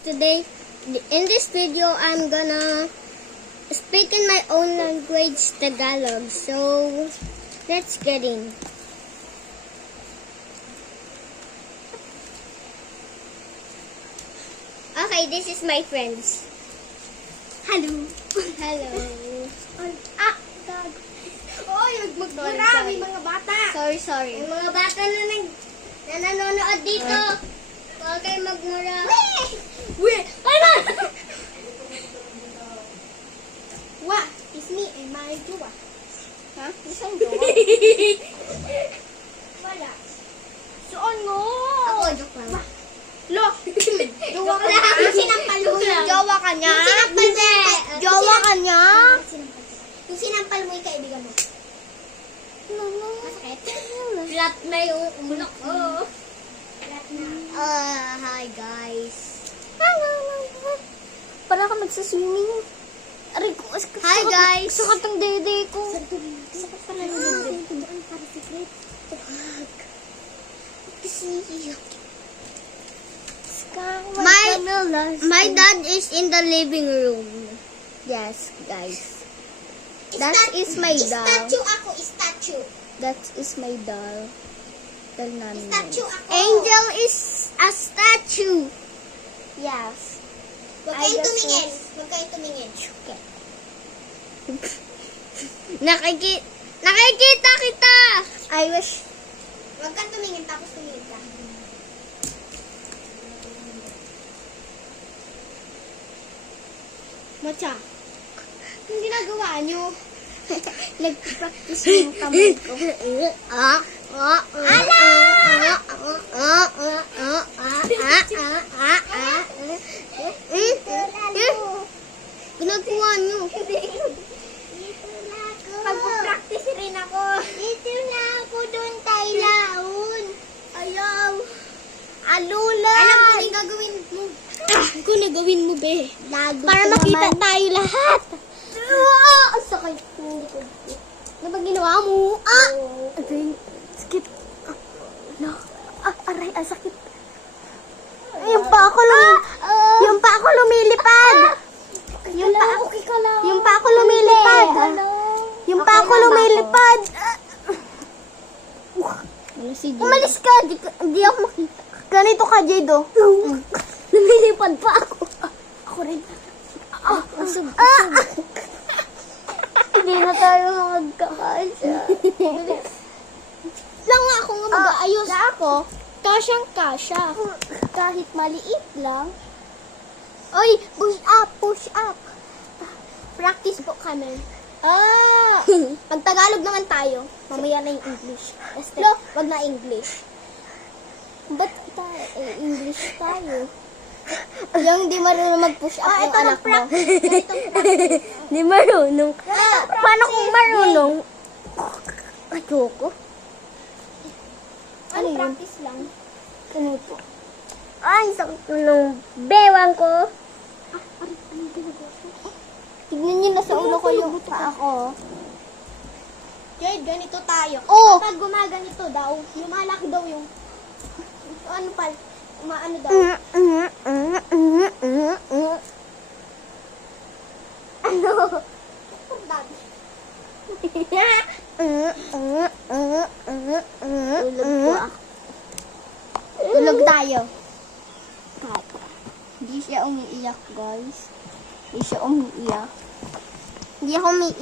Today, in this video, I'm gonna speak in my own language, Tagalog. So, let's get in. Okay, this is my friends. Hello. Hello. Gag. Oy, magmura, may mga bata. Sorry. Yung mga bata na nanonood dito. Huwag kayo magmura. Wait! Ano? Wah, it's me and my jowa. Ha? Isang jowa? Wala. Suon mo. Ako, joke lang. Lo, jowa ka na. Yung sinampal mo yung Jowa ka niya? Yung sinampal mo yung Jowa ka niya? Yung sinampal mo yung kaibigan mo. Masakit. Flat na yung umunok ko. Flat na. Hi guys. Para ka magsaswimming. Aray ko, Hi guys. Sakat ang dede ko. Sakit pala ng dibdib. Para secret. My dad is in the living room. Yes, guys. That is my doll. Statue ako, statue. That is my doll. Doll namin. Statue ako. Angel is a statue. Yes. Huwag I kayong just tumingin. was- Huwag kayong tumingin. Nakikita kita. I wish. Huwag kang tumingin, tapos tumingin ka. Macha, yung ginagawa nyo, Nag-practice yung kamay ko. Ginagawa nyo. Pag-practice rin ako. Dito na ako doon tayo laon. Ayaw. Alula. Alam ko na yung gagawin mo. Kung nagawin mo, be. Para makita tayo lahat. Ang sakit. Hindi ko. Ano ba ginawa mo? Aray, skip. No. Aray, ang sakit. Yung pa ako lumilipad. Yung pa ako lumilipad. Yung pa ako lumilipad. Umalis ka. Di ako makita. Ganito ka, Jado. Lumilipad pa ako. Ako rin. Usog. Hindi na tayo magkakasya. Lang nga ako nga mag-aayos. Ako, kasyang-kasya. Kahit maliit lang. Oy, push up, push up. Practice po kami. Pag Tagalog naman tayo, mamaya na yung English. Lo, wag na English. Ba't tayo? English tayo. Yung di marunong mag-push up yung anak mo. Di marunong. Paano kung marunong? Ayoko. Ano practice lang? Ganito. Ay, sakit ko nung bewang ko. Tignan niyo na sa ulo ko yung paa ko. Jade, ganito tayo. Oh! Kapag gumaganito daw, lumalaki daw yung ano pal, umaano daw. Ano? Babi. Tulog po ako. Tulog tayo. Hindi siya umiiyak, guys. Hindi siya umiiyak. Hindi ako umiiyak.